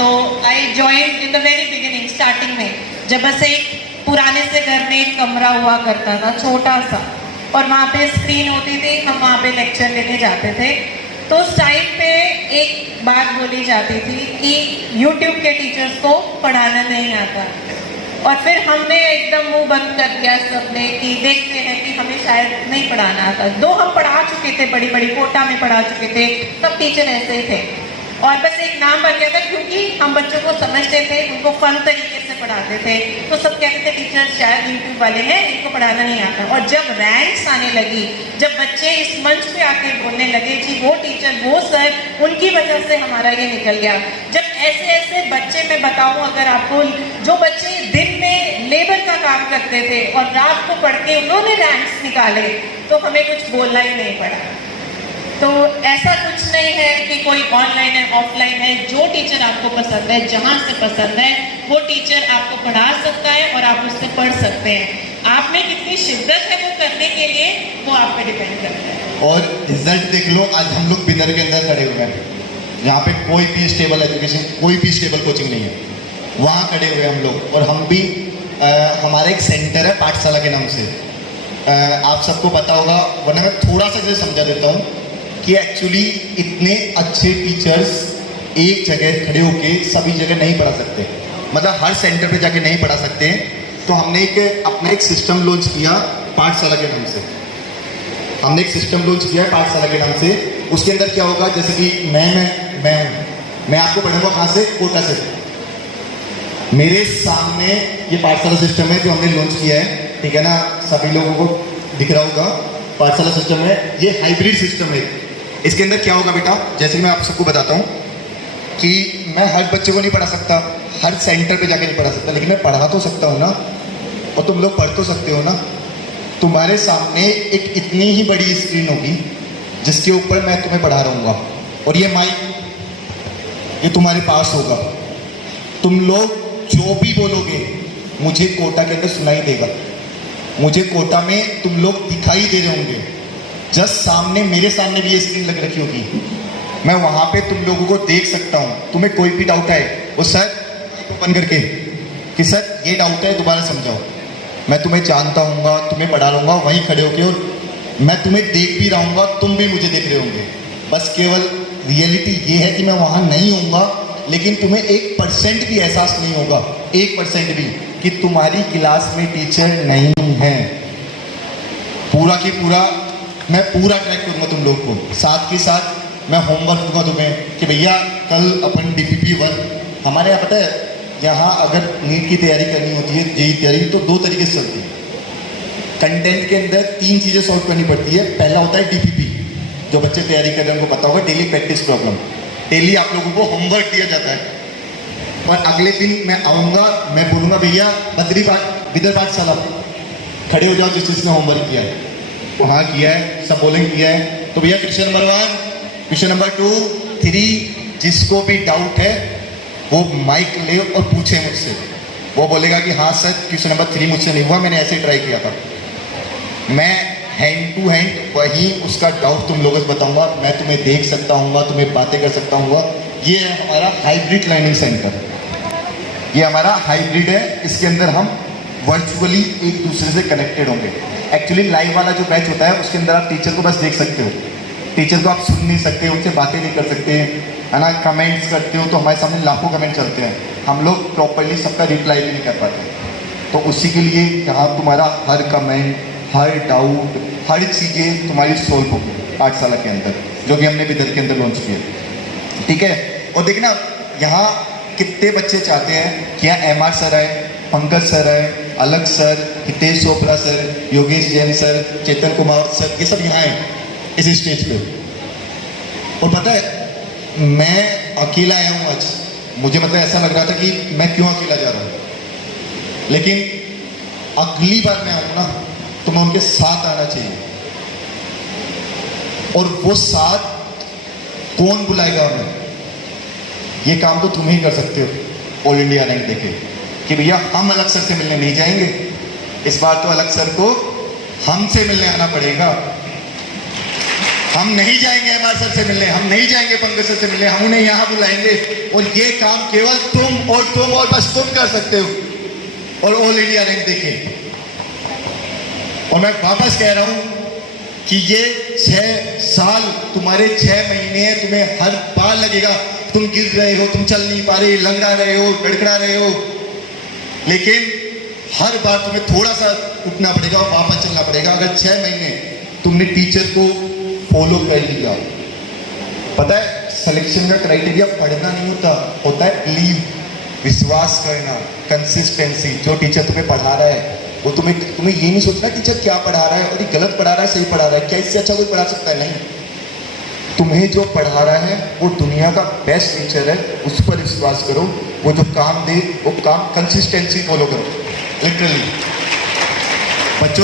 तो I join in the very beginning, starting में, जब बस एक पुराने से घर में एक कमरा हुआ करता था छोटा सा, और वहाँ पे स्क्रीन होती थी, हम वहाँ पे लेक्चर लेने जाते थे। तो उस टाइम पे एक बात बोली जाती थी कि यूट्यूब के टीचर्स को पढ़ाना नहीं आता, और फिर हमने एकदम मुंह बंद कर दिया सबने कि देखते हैं कि हमें शायद नहीं पढ़ाना आता। दो हम पढ़ा चुके थे, बड़ी बड़ी कोटा में पढ़ा चुके थे, सब टीचर ऐसे ही थे, और बस एक नाम बन गया था क्योंकि हम बच्चों को समझते थे, उनको फन तरीके से पढ़ाते थे, तो सब कहते थे टीचर शायद यूट्यूब वाले हैं, इनको पढ़ाना नहीं आता। और जब रैंक्स आने लगी, जब बच्चे इस मंच पे आके बोलने लगे कि वो टीचर, वो सर, उनकी वजह से हमारा ये निकल गया। जब ऐसे ऐसे बच्चे, मैं बताऊं अगर आपको, जो बच्चे दिन में लेबर का काम करते थे और रात को पढ़ के उन्होंने रैंक्स निकाले, तो हमें कुछ बोलना ही नहीं पड़ा। तो ऐसा कुछ नहीं है कि कोई ऑनलाइन है ऑफलाइन है, जो टीचर आपको पसंद है, जहाँ से पसंद है, वो टीचर आपको पढ़ा सकता है और आप उससे पढ़ सकते हैं। आप में कितनी शिद्दत है वो करने के लिए, वो आप पे डिपेंड करता है। और रिजल्ट देख लो, आज हम लोग बिदर के अंदर खड़े हुए हैं, यहाँ पे कोई भी स्टेबल एजुकेशन, कोई भी स्टेबल कोचिंग नहीं है, वहाँ खड़े हुए हम लोग। और हम भी हमारा एक सेंटर है पाठशाला के नाम से, आप सबको पता होगा, वरना मैं थोड़ा सा जैसे समझा देता हूँ कि एक्चुअली इतने अच्छे टीचर्स एक जगह खड़े होके सभी जगह नहीं पढ़ा सकते, मतलब हर सेंटर पे जाके नहीं पढ़ा सकते। तो हमने अपना एक सिस्टम लॉन्च किया पाठशाला के नाम से, हमने एक सिस्टम लॉन्च किया है पाठशाला के नाम से। उसके अंदर क्या होगा, जैसे कि मैं आपको पढ़ाऊंगा कहाँ से, कोटा से। मेरे सामने ये पाठशाला सिस्टम है जो हमने लॉन्च किया है, ठीक है ना, सभी लोगों को दिख रहा होगा पाठशाला सिस्टम है। ये हाइब्रिड सिस्टम है। इसके अंदर क्या होगा बेटा, जैसे मैं आप सबको बताता हूँ कि मैं हर बच्चे को नहीं पढ़ा सकता, हर सेंटर पे जाके नहीं पढ़ा सकता, लेकिन मैं पढ़ा तो सकता हूँ ना, और तुम लोग पढ़ तो सकते हो ना। तुम्हारे सामने एक इतनी ही बड़ी स्क्रीन होगी जिसके ऊपर मैं तुम्हें पढ़ा रहूँगा, और ये माइक ये तुम्हारे पास होगा। तुम लोग जो भी बोलोगे मुझे कोटा के अंदर सुनाई देगा, मुझे कोटा में तुम लोग दिखाई दे रहे होंगे। जस्ट सामने, मेरे सामने भी ये स्क्रीन लग रखी होगी, मैं वहाँ पे तुम लोगों को देख सकता हूँ। तुम्हें कोई भी डाउट है वो सर ओपन करके कि सर ये डाउट है दोबारा समझाओ, मैं तुम्हें जानता हूँगा, तुम्हें पढ़ा लूँगा वहीं खड़े होके, और मैं तुम्हें देख भी रहा हूँगा, तुम भी मुझे देख रहे होंगे। बस केवल रियलिटी ये है कि मैं वहाँ नहीं होऊंगा, लेकिन तुम्हें 1% भी एहसास नहीं होगा, 1% भी, कि तुम्हारी क्लास में टीचर नहीं है। पूरा की पूरा मैं पूरा ट्रैक करूँगा तुम लोग को, साथ के साथ मैं होमवर्क दूंगा तुम्हें कि भैया कल अपन DPP 1, हमारे यहाँ पता है, यहाँ अगर नीट की तैयारी करनी होती है, जेईई तैयारी, तो 2 तरीके से चलती है। कंटेंट के अंदर 3 चीज़ें सॉल्व करनी पड़ती है। पहला होता है DPP, जो बच्चे तैयारी कर रहे हैं उनको पता होगा, डेली प्रैक्टिस प्रॉब्लम। डेली आप लोगों को होमवर्क दिया जाता है, और अगले दिन मैं आऊँगा, मैं बोलूँगा भैया बिदर पाठशाला खड़े हो जाओ जिस जिसने होमवर्क किया है, वहाँ किया है, सब बोलेंगे किया है, तो भैया क्वेश्चन नंबर 1, क्वेश्चन नंबर 2, 3, जिसको भी डाउट है वो माइक ले और पूछे मुझसे। वो बोलेगा कि हाँ सर क्वेश्चन नंबर 3 मुझसे नहीं हुआ, मैंने ऐसे ट्राई किया था। मैं हैंड टू हैंड वही उसका डाउट तुम लोगों से बताऊंगा, मैं तुम्हें देख सकता हूँ, तुम्हें बातें कर सकता हूँ। ये है हमारा हाइब्रिड लर्निंग सेंटर, ये हमारा हाइब्रिड है। इसके अंदर हम वर्चुअली एक दूसरे से कनेक्टेड होंगे। एक्चुअली लाइव वाला जो बैच होता है उसके अंदर आप टीचर को बस देख सकते हो, टीचर को आप सुन नहीं सकते, उनसे बातें नहीं कर सकते, है ना। कमेंट्स करते हो तो हमारे सामने लाखों कमेंट चलते हैं, हम लोग प्रॉपरली सबका रिप्लाई भी नहीं कर पाते। तो उसी के लिए यहाँ तुम्हारा हर कमेंट, हर डाउट, हर चीज़ें तुम्हारी सोल्व होगी पाठशाला के अंदर, जो कि हमने बिदर के अंदर लॉन्च किया, ठीक है। और देखना यहाँ कितने बच्चे चाहते हैं कि यहाँ MR सर आए, पंकज सर आए, अलग sir, Hitesh Chopra sir, Yogesh Jain sir, Chetan Kumar sir, ये सब यहाँ हैं इस स्टेज पे। और पता है मैं अकेला आया हूँ आज, मुझे मतलब ऐसा लग रहा था कि मैं क्यों अकेला जा रहा हूँ, लेकिन अगली बार मैं आऊँ ना तो मैं उनके साथ आना चाहिए। और वो साथ कौन बुलाएगा हमें, ये काम तो तुम ही कर सकते हो। ऑल इंडिया रैंक देखे कि भैया हम अलग सर से मिलने नहीं जाएंगे, इस बार तो अलग सर को हमसे मिलने आना पड़ेगा। हम नहीं जाएंगे एमआर सर से मिलने, हम नहीं जाएंगे पंकज सर से मिलने, हम उन्हें यहाँ बुलाएंगे और ये काम केवल तुम और बस तुम कर सकते हो। और ऑल इंडिया रैंक देखिए। और मैं वापस कह रहा हूं कि ये 6 साल तुम्हारे 6 महीने हैं, तुम्हें हर बार लगेगा तुम गिर रहे हो, तुम चल नहीं पा रहे, लंगड़ा रहे हो, लड़खड़ा रहे हो, लेकिन हर बार तुम्हें थोड़ा सा उठना पड़ेगा और वापस चलना पड़ेगा। अगर 6 महीने तुमने टीचर को फॉलो कर लिया, पता है सिलेक्शन का क्राइटेरिया पढ़ना नहीं होता है बिलीव, विश्वास करना, कंसिस्टेंसी। जो टीचर तुम्हें पढ़ा रहा है वो तुम्हें ये नहीं सोचना टीचर क्या पढ़ा रहा है और ये गलत पढ़ा रहा है सही पढ़ा रहा है, क्या इससे अच्छा कोई पढ़ा सकता है, नहीं। तुम्हें जो पढ़ा रहा है वो दुनिया का बेस्ट टीचर है, उस पर विश्वास करो। वो जो काम दे वो काम कंसिस्टेंसी फॉलो करो, लिटरली। बच्चों